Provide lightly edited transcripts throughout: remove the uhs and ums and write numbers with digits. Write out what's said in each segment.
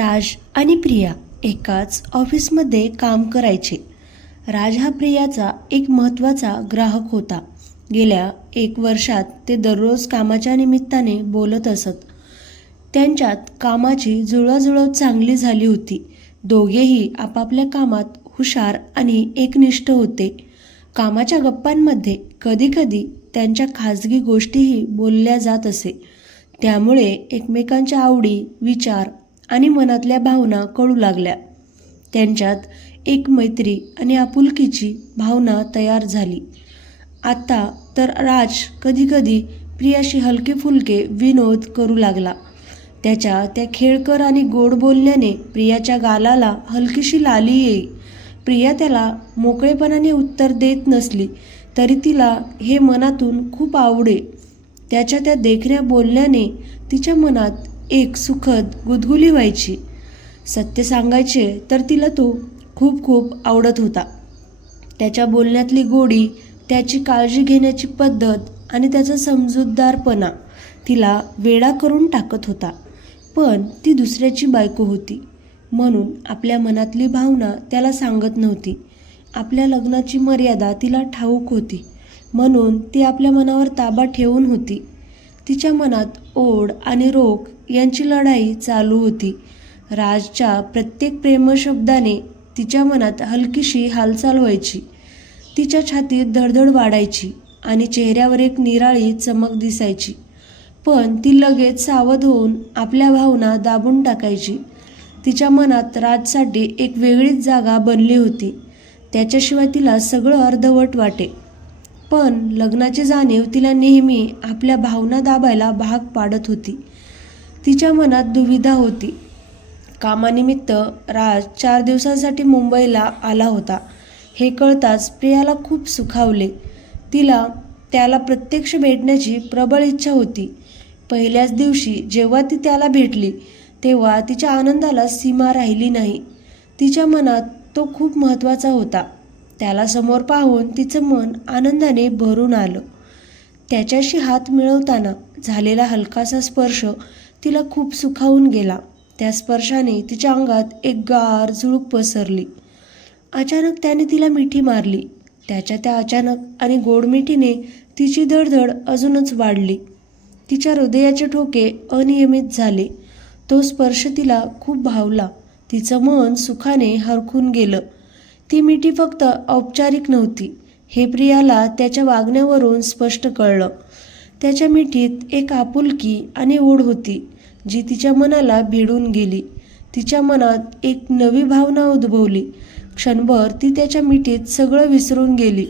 राज आणि प्रिया एकाच ऑफिसमध्ये काम करायचे. राज हा प्रियाचा एक महत्त्वाचा ग्राहक होता. गेल्या 1 वर्षात ते दररोज कामाच्या निमित्ताने बोलत असत. त्यांच्यात कामाची जुळवाजुळव चांगली झाली होती. दोघेही आपापल्या कामात हुशार आणि एकनिष्ठ होते. कामाच्या गप्पांमध्ये कधीकधी त्यांच्या खाजगी गोष्टीही बोलल्या जात असे. त्यामुळे एकमेकांच्या आवडी, विचार आणि मनातल्या भावना कळू लागल्या. त्यांच्यात एक मैत्री आणि आपुलकीची भावना तयार झाली. आता तर राज कधीकधी प्रियाशी हलके फुलके विनोद करू लागला. त्याच्या त्या खेळकर आणि गोड बोलण्याने प्रियाच्या गालाला हलकीशी लाली येई. प्रिया त्याला मोकळेपणाने उत्तर देत नसली तरी तिला हे मनातून खूप आवडे. त्याच्या त्या देखण्या बोलण्याने तिच्या मनात एक सुखद गुदगुली व्हायची. सत्य सांगायचे तर तिला तो खूप खूप आवडत होता. त्याच्या बोलण्यातली गोडी, त्याची काळजी घेण्याची पद्धत आणि त्याचा समजूतदारपणा तिला वेडा करून टाकत होता. पण ती दुसऱ्याची बायको होती म्हणून आपल्या मनातली भावना त्याला सांगत नव्हती. आपल्या लग्नाची मर्यादा तिला ठाऊक होती म्हणून ती आपल्या मनावर ताबा ठेवून होती. तिच्या मनात ओढ आणि रोख यांची लढाई चालू होती. राजच्या प्रत्येक प्रेमशब्दाने तिच्या मनात हलकीशी हालचाल व्हायची. तिच्या छातीत धडधड वाढायची आणि चेहऱ्यावर एक निराळी चमक दिसायची. पण ती लगेच सावध होऊन आपल्या भावना दाबून टाकायची. तिच्या मनात राजसाठी एक वेगळीच जागा बनली होती. त्याच्याशिवाय तिला सगळं अर्धवट वाटे. पण लग्नाची जाणीव तिला नेहमी आपल्या भावना दाबायला भाग पाडत होती. तिच्या मनात दुविधा होती. कामानिमित्त राज 4 दिवसांसाठी मुंबईला आला होता. हे कळताच प्रियाला खूप सुखावले. तिला त्याला प्रत्यक्ष भेटण्याची प्रबळ इच्छा होती. पहिल्याच दिवशी जेव्हा ती त्याला भेटली तेव्हा तिच्या आनंदाला सीमा राहिली नाही. तिच्या मनात तो खूप महत्त्वाचा होता. त्याला समोर पाहून तिचं मन आनंदाने भरून आलं. त्याच्याशी हात मिळवताना झालेला हलकासा स्पर्श तिला खूप सुखावून गेला. त्या स्पर्शाने तिच्या अंगात एक गार झुळूक पसरली. अचानक त्याने तिला मिठी मारली. त्याच्या त्या अचानक आणि गोड मिठीने तिची धडधड अजूनच वाढली. तिच्या हृदयाचे ठोके अनियमित झाले. तो स्पर्श तिला खूप भावला. तिचं मन सुखाने हरखून गेलं. ती मिठी फक्त औपचारिक नव्हती हे प्रियाला त्याच्या वागण्यावरून स्पष्ट कळलं. त्याच्या मिठीत एक आपुलकी आणि ओढ होती जी तिच्या मनाला भिडून गेली. तिच्या मनात एक नवी भावना उद्भवली. क्षणभर ती त्याच्या मिठीत सगळं विसरून गेली.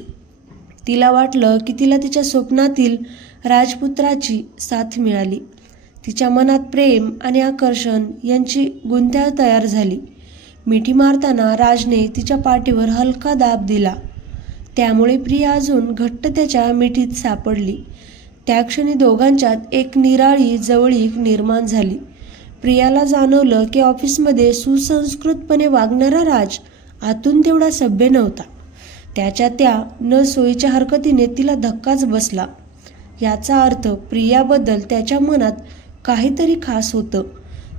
तिला वाटलं की तिला तिच्या स्वप्नातील राजपुत्राची साथ मिळाली. तिच्या मनात प्रेम आणि आकर्षण यांची गुंत्या तयार झाली. मिठी मारताना राजने तिच्या पाठीवर हलका दाब दिला. त्यामुळे प्रिया अजून घट्ट त्याच्या मिठीत सापडली. त्या क्षणी दोघांच्यात एक निराळी जवळीक निर्माण झाली. प्रियाला जाणवलं की ऑफिसमध्ये सुसंस्कृतपणे वागणारा राज आतून तेवढा सभ्य नव्हता. त्याच्या त्या न सोयीच्या हरकतीने तिला धक्काच बसला. याचा अर्थ प्रियाबद्दल त्याच्या मनात काहीतरी खास होतं.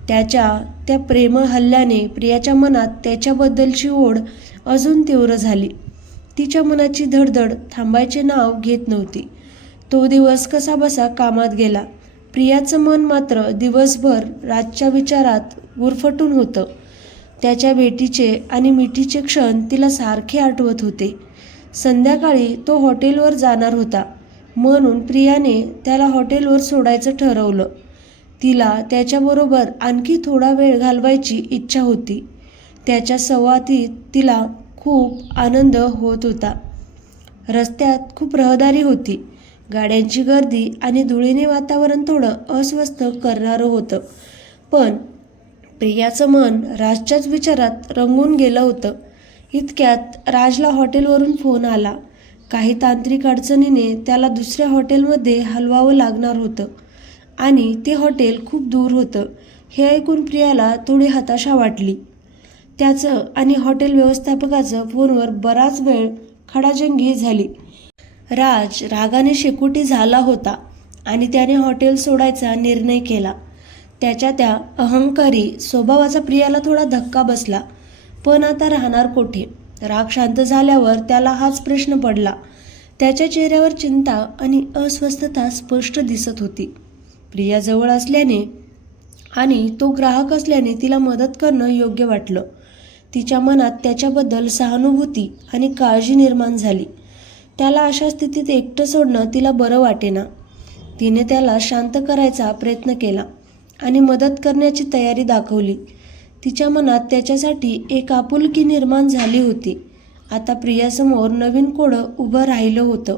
त्याच्या त्या प्रेमळ हल्ल्याने प्रियाच्या मनात त्याच्याबद्दलची ओढ अजून तीव्र झाली. तिच्या मनाची धडधड थांबायचे नाव घेत नव्हती. तो दिवस कसाबसा कामात गेला. प्रियाचं मन मात्र दिवसभर राजच्या विचारात गुरफटून होतं. त्याच्या भेटीचे आणि मिठीचे क्षण तिला सारखे आठवत होते. संध्याकाळी तो हॉटेलवर जाणार होता म्हणून प्रियाने त्याला हॉटेलवर सोडायचं ठरवलं. तिला त्याच्याबरोबर आणखी थोडा वेळ घालवायची इच्छा होती. त्याच्या संवादात तिला खूप आनंद होत होता. रस्त्यात खूप रहदारी होती. गाड्यांची गर्दी आणि धुळीने वातावरण थोडं अस्वस्थ करणारं होतं. पण प्रियाचं मन राजच्याच विचारात रंगून गेलं होतं. इतक्यात राजला हॉटेलवरून फोन आला. काही तांत्रिक अडचणीने त्याला दुसऱ्या हॉटेलमध्ये हलवावं लागणार होतं आणि ते हॉटेल खूप दूर होतं. हे ऐकून प्रियाला थोडी हताशा वाटली. त्याचं आणि हॉटेल व्यवस्थापकाचं फोनवर बराच वेळ खडाजंगी झाली. राज रागाने शेकोटी झाला होता आणि त्याने हॉटेल सोडायचा निर्णय केला. त्याच्या त्या अहंकारी स्वभावाचा प्रियाला थोडा धक्का बसला. पण आता राहणार कोठे? राग शांत झाल्यावर त्याला हाच प्रश्न पडला. त्याच्या चेहऱ्यावर चिंता आणि अस्वस्थता स्पष्ट दिसत होती. प्रिया जवळ असल्याने आणि तो ग्राहक असल्याने तिला मदत करणं योग्य वाटलं. तिच्या मनात त्याच्याबद्दल सहानुभूती आणि काळजी निर्माण झाली. त्याला अशा स्थितीत एकटं सोडणं तिला बरं वाटेना. तिने त्याला शांत करायचा प्रयत्न केला आणि मदत करण्याची तयारी दाखवली. तिच्या मनात त्याच्यासाठी एक आपुलकी निर्माण झाली होती. आता प्रियासमोर नवीन कोडं उभं राहिलं होतं.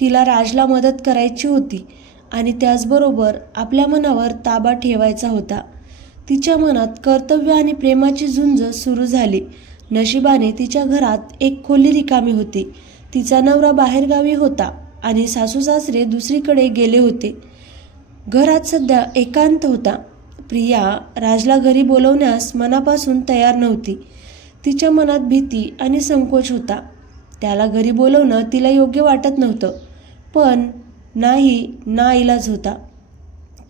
तिला राजला मदत करायची होती आणि त्याचबरोबर आपल्या मनावर ताबा ठेवायचा होता. तिच्या मनात कर्तव्य आणि प्रेमाची झुंज सुरू झाली. नशिबाने तिच्या घरात एक खोली रिकामी होती. तिचा नवरा बाहेरगावी होता आणि सासू-सासरे दुसरीकडे गेले होते. घरात सध्या एकांत होता. प्रिया राजला घरी बोलवण्यास मनापासून तयार नव्हती. तिच्या मनात भीती आणि संकोच होता. त्याला घरी बोलवणं तिला योग्य वाटत नव्हतं, पण नाईलाज होता.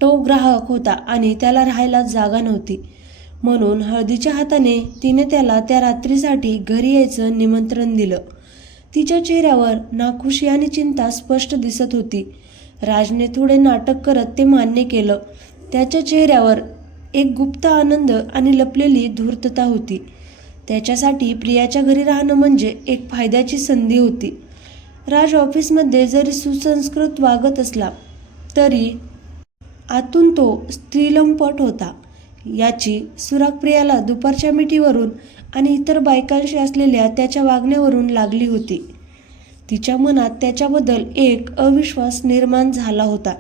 तो ग्राहक होता आणि त्याला राहायला जागा नव्हती. म्हणून हळदीच्या हाताने तिने त्याला त्या रात्रीसाठी घरी यायचं निमंत्रण दिलं. तिच्या चेहऱ्यावर नाखुशी आणि चिंता स्पष्ट दिसत होती. राजने थोडे नाटक करत ते मान्य केलं. त्याच्या चेहऱ्यावर एक गुप्त आनंद आणि लपलेली धूर्तता होती. त्याच्यासाठी प्रियाच्या घरी राहणं म्हणजे एक फायद्याची संधी होती. राज ऑफिसमध्ये जरी सुसंस्कृत वागत असला तरी आतून तो स्त्रीलंपट होता. याची सुराग प्रियाला दुपारच्या मिठीवरून आणि इतर बायकांशी असलेल्या त्याच्या वागण्यावरून लागली होती. तिच्या मनात त्याच्याबद्दल एक अविश्वास निर्माण झाला होता.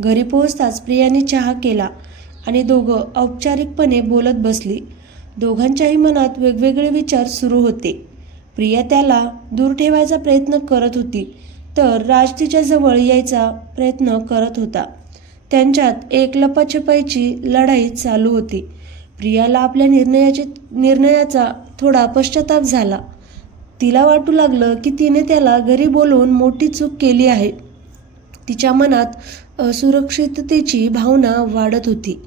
घरी पोहोचताच प्रियाने चहा केला आणि दोघं औपचारिकपणे बोलत बसली. दोघांच्याही मनात वेगवेगळे विचार सुरू होते. प्रिया त्याला दूर ठेवायचा प्रयत्न करत होती, तर राज तिच्या जवळ यायचा प्रयत्न करत होता. त्यांच्यात एक लपाछपाईची लढाई चालू होती. प्रियाला आपल्या निर्णयाचा थोडा पश्चाताप झाला. तिला वाटू लागलं की तिने त्याला घरी बोलवून मोठी चूक केली आहे. तिच्या मनात असुरक्षिततेची भावना वाढत होती.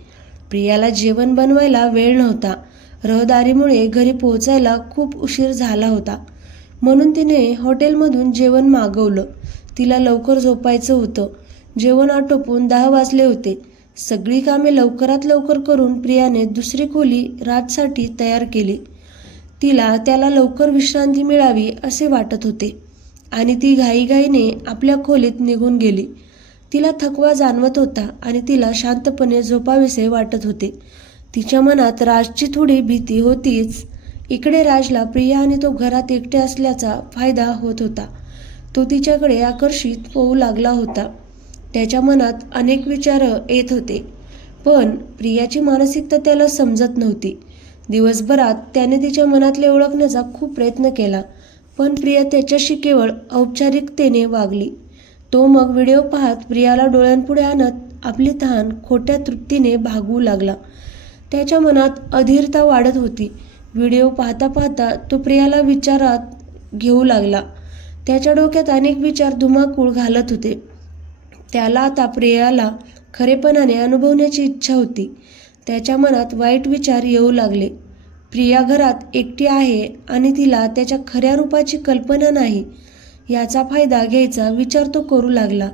प्रियाला जेवण बनवायला वेळ नव्हता. रहदारीमुळे घरी पोहोचायला खूप उशीर झाला होता. म्हणून तिने हॉटेलमधून जेवण मागवलं. तिला लवकर झोपायचं होतं. जेवण आटोपून 10 वाजले होते. सगळी कामे लवकरात लवकर करून प्रियाने दुसरी खोली राजसाठी तयार केली. त्याला लवकर विश्रांती मिळावी असे वाटत होते आणि ती घाईघाईने आपल्या खोलीत निघून गेली. तिला थकवा जाणवत होता आणि तिला शांतपणे झोपावेसे वाटत होते. तिच्या मनात राजची थोडी भीती होतीच. इकडे राजला प्रिया आणि तो घरात एकटे असल्याचा फायदा होत होता. तो तिच्याकडे आकर्षित होऊ लागला होता. त्याच्या मनात अनेक विचार येत होते, पण प्रियाची मानसिकता त्याला समजत नव्हती. दिवसभरात त्याने तिच्या मनातले ओळखण्याचा खूप प्रयत्न केला, पण प्रिया त्याच्याशी केवळ औपचारिकतेने वागली. तो मग व्हिडिओ पाहत प्रियाला डोळ्यांपुढे आणत आपली तहान खोट्या तृप्तीने भागवू लागला. त्याच्या मनात अधीरता वाढत होती. व्हिडिओ पाहता पाहता तो प्रियाला विचारात घेऊ लागला. त्याच्या डोक्यात अनेक विचार धुमाकूळ घालत होते. त्याला आता प्रियाला खरेपणाने अनुभवण्याची इच्छा होती. त्याच्या मनात वाईट विचार येऊ लागले. प्रिया घरात एकटी आहे आणि तिला त्याच्या खऱ्या रूपाची कल्पना नाही याचा फायदा घ्यायचा विचार तो करू लागला.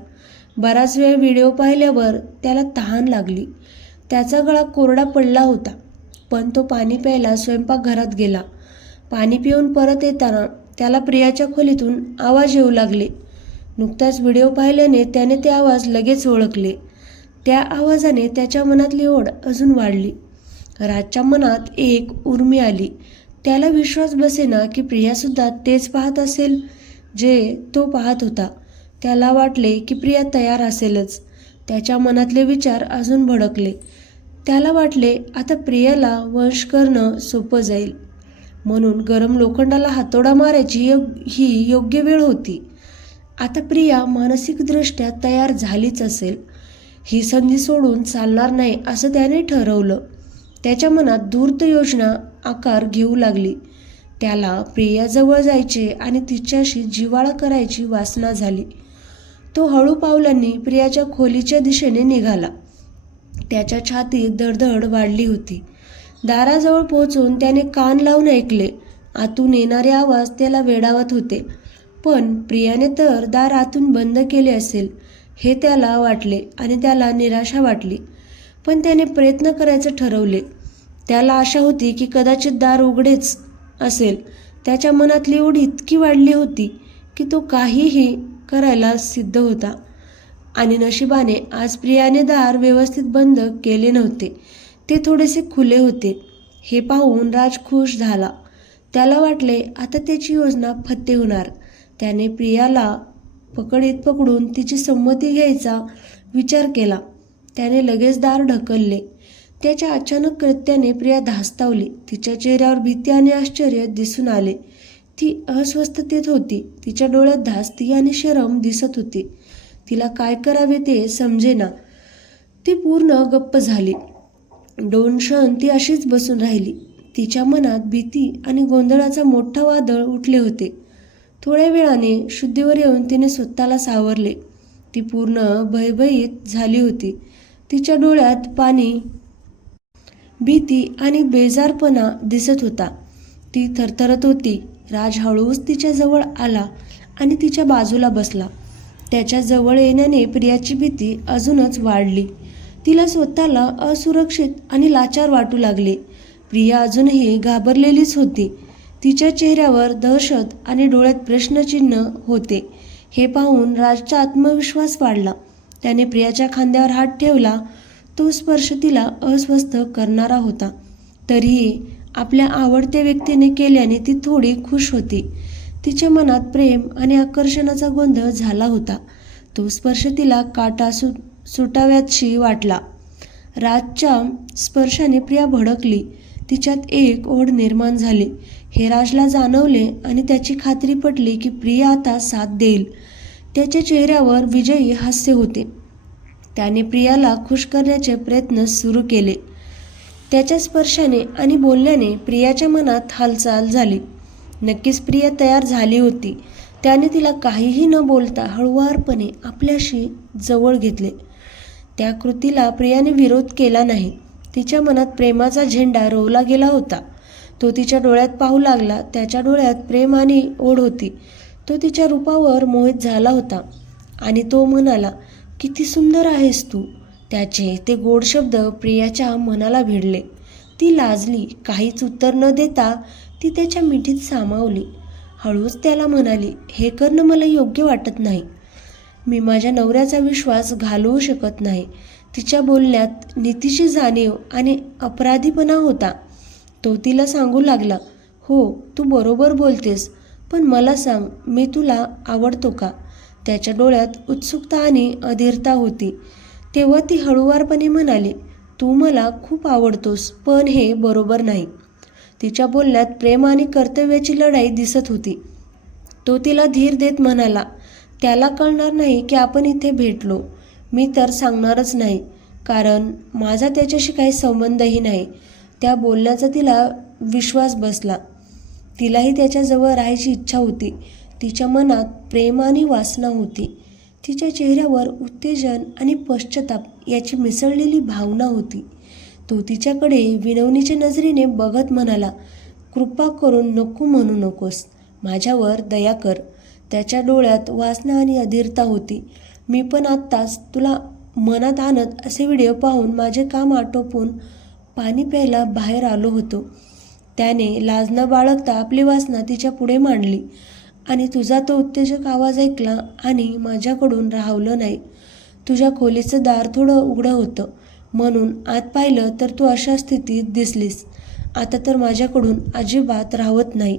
बराच वेळ व्हिडिओ पाहिल्यावर त्याला तहान लागली. त्याचा गळा कोरडा पडला होता, पण तो पाणी प्यायला स्वयंपाकघरात गेला. पाणी पिऊन परत येताना त्याला प्रियाच्या खोलीतून आवाज येऊ लागले. नुकताच व्हिडिओ पाहिल्याने त्याने ते आवाज लगेच ओळखले. त्या आवाजाने त्याच्या मनातली ओढ अजून वाढली. राजच्या मनात एक उर्मी आली. त्याला विश्वास बसेना की प्रियासुद्धा तेच पाहत असेल जे तो पाहत होता. त्याला वाटले की प्रिया तयार असेलच. त्याच्या मनातले विचार अजून भडकले. त्याला वाटले आता प्रियाला वश करणं सोपं जाईल, म्हणून गरम लोखंडाला हातोडा मारायची ही योग्य वेळ होती. आता प्रिया मानसिकदृष्ट्या तयार झालीच असेल. ही संधी सोडून चालणार नाही असं त्याने ठरवलं. त्याच्या मनात धूर्त योजना आकार घेऊ लागली. त्याला प्रियाजवळ जायचे आणि तिच्याशी जिव्हाळा करायची वासना झाली. तो हळू पावलांनी प्रियाच्या खोलीच्या दिशेने निघाला. त्याच्या छातीत धडधड वाढली होती. दाराजवळ पोहोचून त्याने कान लावून ऐकले. आतून येणारे आवाज त्याला वेडावत होते. पण प्रियाने तर दार आतून बंद केले असेल हे त्याला वाटले आणि त्याला निराशा वाटली. पण त्याने प्रयत्न करायचं ठरवले. त्याला आशा होती की कदाचित दार उघडेच असेल. त्याच्या मनातली ओढ इतकी वाढली होती की तो काहीही करायला सिद्ध होता. आणि नशिबाने आज प्रियाने दार व्यवस्थित बंद केले नव्हते. ते थोडेसे खुले होते. हे पाहून राज खुश झाला. त्याला वाटले आता त्याची योजना फत्ते होणार. त्याने प्रियाला पकडीत पकडून तिची संमती घ्यायचा विचार केला. त्याने लगेच दार ढकलले. त्याच्या अचानक कृत्याने प्रिया धास्तावली. तिच्या चेहऱ्यावर भीती आणि आश्चर्य दिसून आले. ती अस्वस्थतेत होती. तिच्या डोळ्यात धास्ती आणि शरम दिसत होती. तिला काय करावे ते समजेना. ती पूर्ण गप्प झाली. 2 क्षण ती अशीच बसून राहिली. तिच्या मनात भीती आणि गोंधळाचा मोठा वादळ उठले होते. थोड्या वेळाने शुद्धीवर येऊन तिने स्वतःला सावरले. ती पूर्ण भयभीत झाली होती. तिच्या डोळ्यात पाणी, भीती आणि बेजारपणा दिसत होता. ती थरथरत होती. राज हळूच तिच्या जवळ आला आणि तिच्या बाजूला बसला. त्याच्या जवळ येण्याने प्रियाची भीती अजूनच वाढली. तिला स्वतःला असुरक्षित आणि लाचार वाटू लागले. प्रिया अजूनही घाबरलेलीच होती. तिच्या चेहऱ्यावर दहशत आणि डोळ्यात प्रश्नचिन्ह होते. हे पाहून राजचा आत्मविश्वास वाढला. त्याने प्रियाच्या खांद्यावर हात ठेवला. तो स्पर्श तिला अस्वस्थ करणारा होता. तरीही आपल्या आवडत्या व्यक्तीने केल्याने ती थोडी खुश होती. तिच्या मनात प्रेम आणि आकर्षणाचा गोंधळ झाला होता. तो स्पर्श तिला काटा सुटाव्याशी वाटला. राजच्या स्पर्शाने प्रिया भडकली. तिच्यात एक ओढ निर्माण झाली. हे राजला जाणवले आणि त्याची खात्री पटली की प्रिया आता साथ देईल. त्याच्या चेहऱ्यावर विजयी हास्य होते. त्याने प्रियाला खुश करण्याचे प्रयत्न सुरू केले. त्याच्या स्पर्शाने आणि बोलण्याने प्रियाच्या मनात हालचाल झाली. नक्कीच प्रिया तयार झाली होती. त्याने तिला काहीही न बोलता हळुवारपणे आपल्याशी जवळ घेतले. त्या कृतीला प्रियाने विरोध केला नाही. तिच्या मनात प्रेमाचा झेंडा रोवला गेला होता. तो तिच्या डोळ्यात पाहू लागला. त्याच्या डोळ्यात प्रेम आणि ओढ होती. तो तिच्या रूपावर मोहित झाला होता आणि तो म्हणाला, किती सुंदर आहेस तू. त्याचे ते गोड शब्द प्रियाच्या मनाला भिडले. ती लाजली. काहीच उत्तर न देता ती त्याच्या मिठीत सामावली. हळूच त्याला म्हणाली, हे करणं मला योग्य वाटत नाही. मी माझ्या नवऱ्याचा विश्वास घालवू शकत नाही. तिच्या बोलण्यात नीतीची जाणीव आणि अपराधीपणा होता. तो तिला सांगू लागला, हो तू बरोबर बोलतेस, पण मला सांग, मी तुला आवडतो का. त्याच्या डोळ्यात उत्सुकता आणि अधीरता होती. तेव्हा ती हळुवारपणे म्हणाली, तू मला खूप आवडतोस, पण हे बरोबर नाही. तिच्या बोलण्यात प्रेम आणि कर्तव्याची लढाई दिसत होती. तो तिला धीर देत म्हणाला, त्याला कळणार नाही की आपण इथे भेटलो. मी तर सांगणारच नाही, कारण माझा त्याच्याशी काही संबंधही नाही. त्या बोलण्याचा तिला विश्वास बसला. तिलाही त्याच्याजवळ राहायची इच्छा होती. तिच्या मनात प्रेम आणि वासना होती. तिच्या चेहऱ्यावर उत्तेजन आणि पश्चाताप याची मिसळलेली भावना होती. तो तिच्याकडे विनवणीच्या नजरेने बघत म्हणाला, कृपा करून नको म्हणू नकोस, माझ्यावर दया कर. त्याच्या डोळ्यात वासना आणि अधीरता होती. मी पण आत्ताच तुला मनात आणत असे व्हिडिओ पाहून माझे काम आटोपून पाणी प्यायला बाहेर आलो होतो. त्याने लाज न बाळगता आपली वासना तिच्या पुढे मांडली. आणि तुझा तो उत्तेजक आवाज ऐकला आणि माझ्याकडून राहवलं नाही. तुझ्या खोलीचं दार थोडं उघडं होतं, म्हणून आत पाहिलं तर तू अशा स्थितीत दिसलीस. आता तर माझ्याकडून अजिबात राहवत नाही.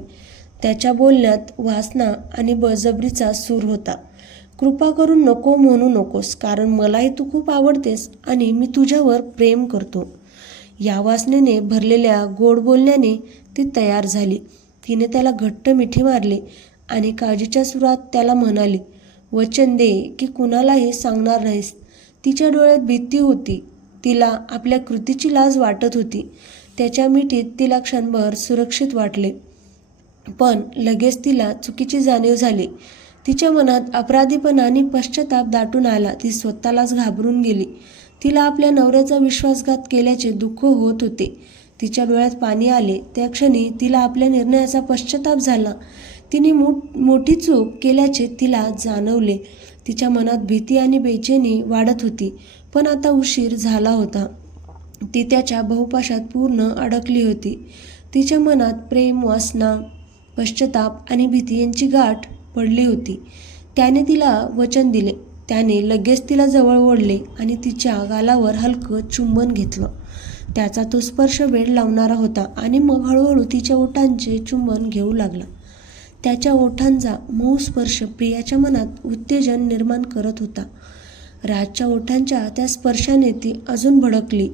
त्याच्या बोलण्यात वासना आणि बळजबरीचा सूर होता. कृपा करून नको म्हणू नकोस, कारण मलाही तू खूप आवडतेस आणि मी तुझ्यावर प्रेम करतो. या वासनेने भरलेल्या गोड बोलण्याने ती तयार झाली. तिने त्याला घट्ट मिठी मारली आणि काळजीच्या सुरात त्याला म्हणाली, वचन दे की कुणालाही सांगणार नाहीस. तिच्या डोळ्यात भीती होती. तिला आपल्या कृतीची लाज वाटत होती. त्याच्या मिठीत तिला क्षणभर सुरक्षित वाटले, पण लगेच तिला चुकीची जाणीव झाली. तिच्या मनात अपराधीपणा आणि पश्चाताप दाटून आला. ती स्वतःलाच घाबरून गेली. तिला आपल्या नवऱ्याचा विश्वासघात केल्याचे दुःख होत होते. तिच्या डोळ्यात पाणी आले. त्या क्षणी तिला आपल्या निर्णयाचा पश्चाताप झाला. तिने मोठी चूक केल्याचे तिला जाणवले. तिच्या मनात भीती आणि बेचैनी वाढत होती. पण आता उशीर झाला होता. ती त्याच्या बहुपाशात पूर्ण अडकली होती. तिच्या मनात प्रेम, वासना, पश्चाताप आणि भीती यांची गाठ पडली होती. त्याने तिला वचन दिले. त्याने लगेच तिला जवळ ओढले आणि तिच्या गालावर हलकं चुंबन घेतलं. त्याचा तो स्पर्श वेड लावणारा होता आणि मग हळूहळू तिच्या ओठांचे चुंबन घेऊ लागला. त्याच्या ओठांचा मऊ स्पर्श प्रियाच्या मनात उत्तेजन निर्माण करत होता. राजच्या ओठांच्या त्या स्पर्शाने ती अजून भडकली.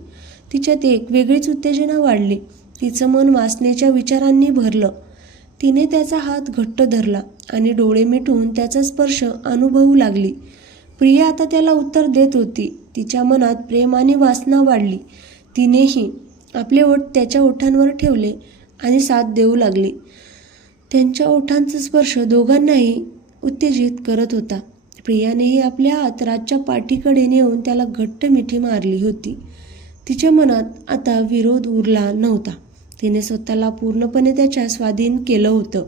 तिच्यात एक वेगळीच उत्तेजना वाढली. तिचं मन वासनेच्या विचारांनी भरलं. तिने त्याचा हात घट्ट धरला आणि डोळे मिटून त्याचा स्पर्श अनुभवू लागली. प्रिया आता त्याला उत्तर देत होती. तिच्या मनात प्रेम आणि वासना वाढली. तिनेही आपले ओठ त्याच्या ओठांवर ठेवले आणि साथ देऊ लागली. त्यांच्या ओठांचा स्पर्श दोघांनाही उत्तेजित करत होता. प्रियानेही आपले हात राजच्या पाठीकडे नेऊन त्याला घट्ट मिठी मारली होती. तिच्या मनात आता विरोध उरला नव्हता. तिने स्वतःला पूर्णपणे त्याच्या स्वाधीन केलं होतं.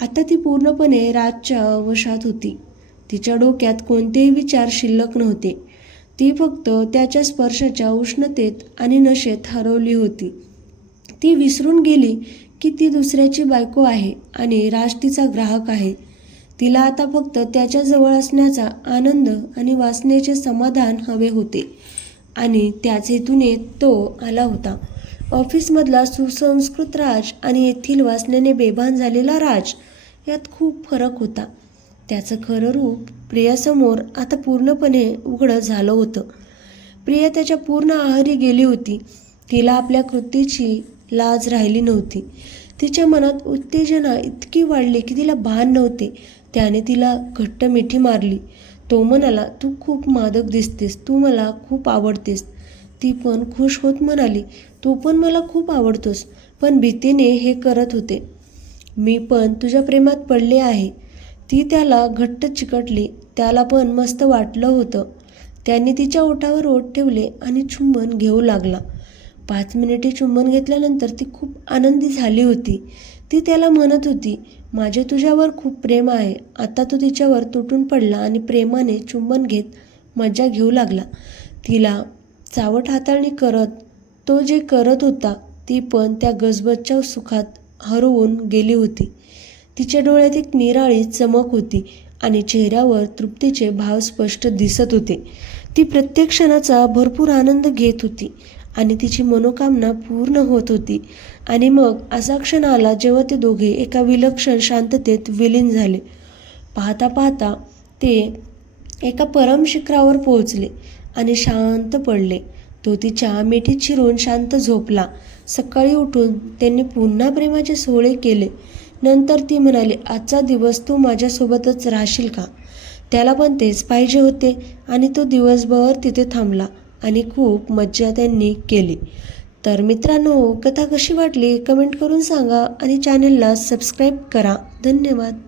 आता ती पूर्णपणे राजच्या वशात होती. तिच्या डोक्यात कोणतेही विचार शिल्लक नव्हते. ती फक्त त्याच्या स्पर्शाच्या उष्णतेत आणि नशेत हरवली होती. ती विसरून गेली की ती दुसऱ्याची बायको आहे आणि राज तिचा ग्राहक आहे. तिला आता फक्त त्याच्याजवळ असण्याचा आनंद आणि वासनेचे समाधान हवे होते आणि त्याच हेतूने तो आला होता. ऑफिसमधला सुसंस्कृत राज आणि येथील वासनेने बेभान झालेला राज यात खूप फरक होता. त्याचं खरं रूप प्रियासमोर आता पूर्णपणे उघडं झालं होतं. प्रिया त्याच्या पूर्ण आहारी गेली होती. तिला आपल्या कृतीची लाज राहिली नव्हती. तिच्या मनात उत्तेजना इतकी वाढली की तिला भान नव्हते. त्याने तिला घट्ट मिठी मारली. तो म्हणाला, तू खूप मादक दिसतेस, तू मला खूप आवडतेस. ती पण खुश होत म्हणाली, तू पण मला खूप आवडतोस. पण भीतीने हे करत होते. मी पण तुझ्या प्रेमात पडले आहे. ती त्याला घट्ट चिकटली. त्याला पण मस्त वाटलं होतं. त्याने तिच्या ओठावर ओठ ठेवले आणि चुंबन घेऊ लागला. 5 मिनिटे चुंबन घेतल्यानंतर ती खूप आनंदी झाली होती. ती त्याला म्हणत होती, माझे तुझ्यावर खूप प्रेम आहे. आता तो तिच्यावर तुटून पडला आणि प्रेमाने चुंबन घेत मजा घेऊ लागला. तिला चावट हाताळणी करत तो जे करत होता ती पण त्या गजबजच्या सुखात हरवून गेली होती. तिच्या डोळ्यात एक निराळी चमक होती आणि चेहऱ्यावर तृप्तीचे भाव स्पष्ट दिसत होते. ती प्रत्येक क्षणाचा भरपूर आनंद घेत होती आणि तिची मनोकामना पूर्ण होत होती. आणि मग असा क्षण आला जेव्हा ते दोघे एका विलक्षण शांततेत विलीन झाले. पाहता पाहता ते एका परम शिखरावर पोहोचले आणि शांत पडले. तो तिच्या मिठीत शिरून शांत झोपला. सकाळी उठून त्यांनी पुन्हा प्रेमाचे सोहळे केले. नंतर ती म्हणाली, आजचा दिवस तू माझ्यासोबतच राहशील का? त्याला पण तेच पाहिजे होते आणि तो दिवसभर तिथे थांबला आणि खूप मज्जा त्यांनी केली. तर मित्रांनो, कथा कशी वाटली कमेंट करून सांगा आणि चॅनलला सबस्क्राईब करा. धन्यवाद.